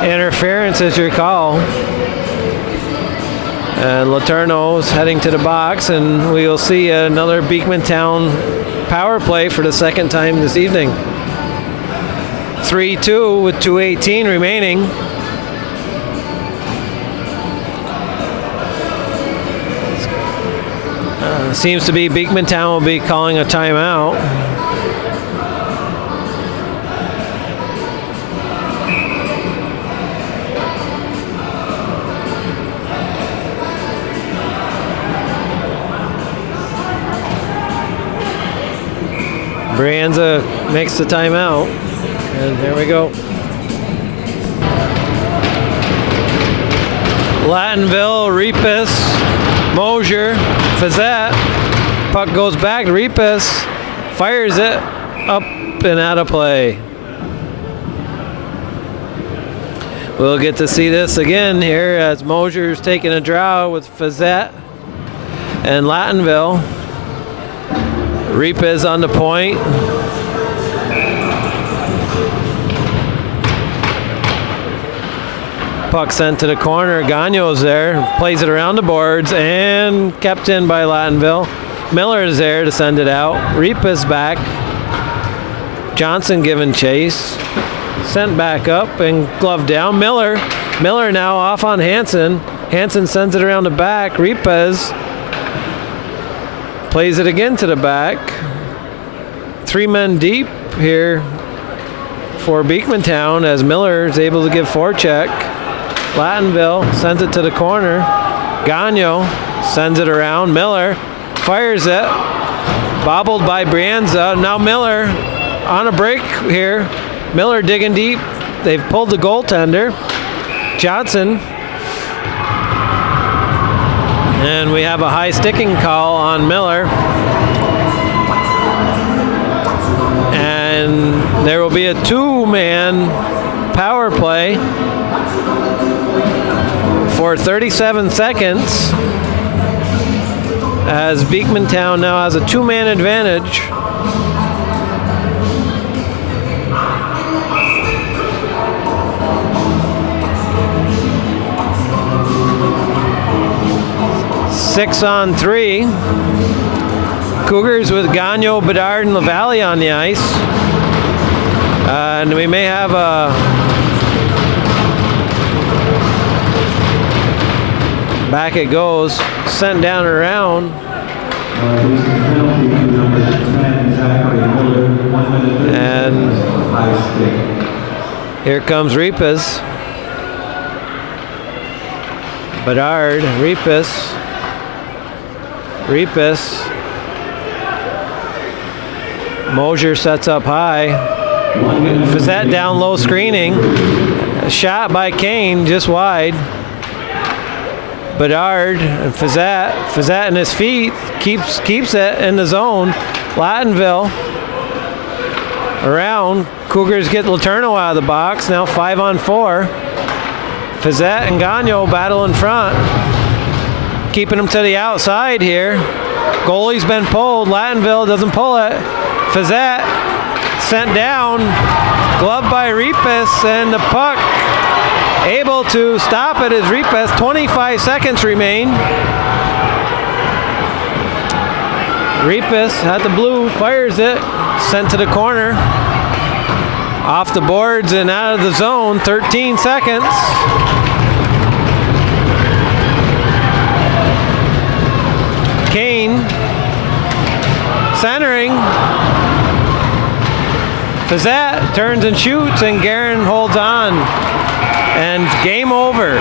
Interference is your call. And Laterno's heading to the box, and we'll see another Beekmantown power play for the second time this evening. 3-2 with 2:18 remaining. Seems to be Beekmantown will be calling a timeout. Brianza makes the timeout, and here we go. Lattonville, Repus, Mosier, Fazette. Puck goes back. Repus fires it up and out of play. We'll get to see this again here as Mosier's taking a draw with Fazette and Lattonville. Repez on the point. Puck sent to the corner. Gagno's there. Plays it around the boards and kept in by Lattonville. Miller is there to send it out. Repez back. Johnson giving chase. Sent back up and glove down. Miller now off on Hansen. Hansen sends it around the back. Repez Plays it again to the back. 3 men deep here for Beekmantown as Miller is able to give forecheck. Lattonville sends it to the corner. Gagno sends it around. Miller fires it. Bobbled by Brianza. Now Miller on a break here. Miller digging deep. They've pulled the goaltender. Johnson. And we have a high sticking call on Miller. And there will be a 2-man power play for 37 seconds as Beekmantown now has a 2-man advantage. Six on 3. Cougars with Gagno, Bedard, and LaValle on the ice. And we may have a back it goes, sent down and around. And here comes Repas. Bedard, Repas. Mosier sets up high. Fazette down low screening. A shot by Kane just wide. Bedard and Fazette in his feet keeps it in the zone. Lattonville around. Cougars get Letourneau out of the box. Now 5 on 4. Fazette and Gagno battle in front. Keeping them to the outside here. Goalie's been pulled. Lattonville doesn't pull it. Fazette sent down. Glove by Repas, and the puck able to stop it as Repas. 25 seconds remain. Repas at the blue, fires it. Sent to the corner. Off the boards and out of the zone. 13 seconds. Kane centering. Fazette turns and shoots, and Guerin holds on. And game over.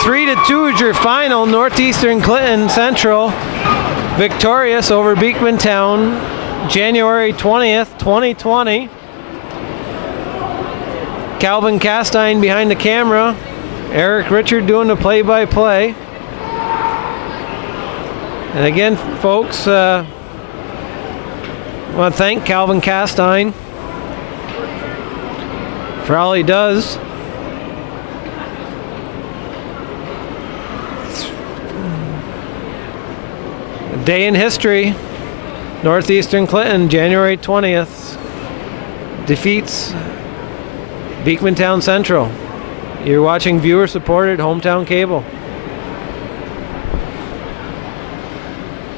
3-2 is your final. Northeastern Clinton Central victorious over Beekmantown, January 20th, 2020. Calvin Castine behind the camera. Eric Richard doing the play-by-play. And again, folks, I want to thank Calvin Castine for all he does. A day in history. Northeastern Clinton, January 20th, defeats Beekmantown Central. You're watching viewer-supported Hometown Cable.